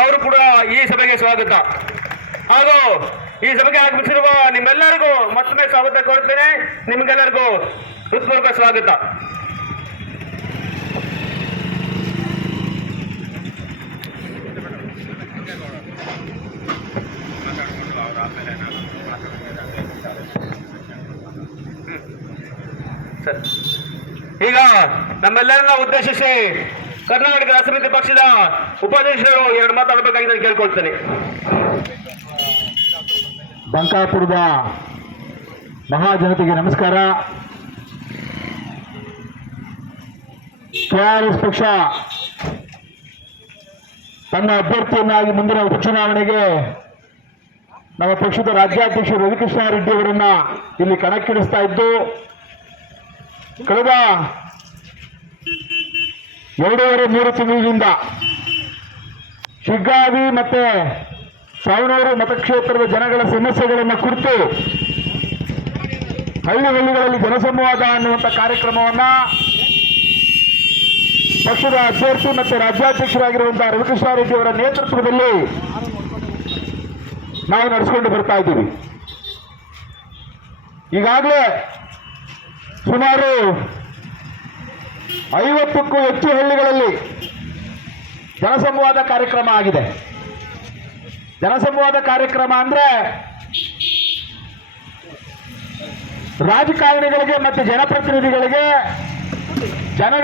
ಅವರು ಕೂಡ ಈ ಸಭೆಗೆ ಸ್ವಾಗತ. ಹಾಗೂ ಈ ಸಭೆಗೆ ಆಗಮಿಸಿರುವ ನಿಮ್ಮೆಲ್ಲರಿಗೂ ಮತ್ತೊಮ್ಮೆ ಸ್ವಾಗತ ಕೋರುತ್ತೇನೆ. ನಿಮ್ಗೆಲ್ಲರಿಗೂ ಹೃತ್ಪೂರ್ವಕ ಸ್ವಾಗತ. ಈಗ ನಮ್ಮೆಲ್ಲರನ್ನ ಉದ್ದೇಶಿಸಿ ಕರ್ನಾಟಕ ರಾಷ್ಟ್ರ ಪಕ್ಷದ ಉಪಾಧ್ಯಕ್ಷರು ಎರಡು ಮಾತಾಡಬೇಕಾಗಿದೆ ಕೇಳ್ಕೊಳ್ತೇನೆ. ಬಂಕಾಪುರದ ಮಹಾಜನತೆಗೆ ನಮಸ್ಕಾರ. ಕೆಆರ್ಎಸ್ ಪಕ್ಷ ತನ್ನ ಅಭ್ಯರ್ಥಿಯನ್ನಾಗಿ ಮುಂದಿನ ಉಪಚುನಾವಣೆಗೆ ನಮ್ಮ ಪಕ್ಷದ ರಾಜ್ಯಾಧ್ಯಕ್ಷ ರವಿಕೃಷ್ಣ ರೆಡ್ಡಿ ಅವರನ್ನ ಇಲ್ಲಿ ಕಣಕ್ಕಿಳಿಸ್ತಾ ಇದ್ದು, ಕಳೆದ 2.5-3 ತಿಂಗಳಿಂದ ಶಿಗ್ಗಾವಿ ಮತ್ತೆ ಸಾವನೂರು ಮತಕ್ಷೇತ್ರದ ಜನಗಳ ಸಮಸ್ಯೆಗಳನ್ನು ಕುರಿತು ಹಳ್ಳಿಗಳಲ್ಲಿ ಜನಸಂವಾದ ಅನ್ನುವಂಥ ಕಾರ್ಯಕ್ರಮವನ್ನ ಪಕ್ಷದ ಅಭ್ಯರ್ಥಿ ಮತ್ತು ರಾಜ್ಯಾಧ್ಯಕ್ಷರಾಗಿರುವಂತಹ ರವಿಕೃಷ್ಣ ರೆಡ್ಡಿ ಅವರ ನೇತೃತ್ವದಲ್ಲಿ ನಾವು ನಡೆಸಿಕೊಂಡು ಬರ್ತಾ ಇದ್ದೀವಿ. ಈಗಾಗಲೇ ಸುಮಾರು 50ಕ್ಕೂ ಹೆಚ್ಚು ಹಳ್ಳಿಗಳಲ್ಲಿ ಜನಸಂವಾದ ಕಾರ್ಯಕ್ರಮ ಆಗಿದೆ. ಜನಸಂವಾದ ಕಾರ್ಯಕ್ರಮ ಅಂದ್ರೆ ರಾಜಕಾರಣಿಗಳಿಗೆ ಮತ್ತು ಜನಪ್ರತಿನಿಧಿಗಳಿಗೆ ಜನ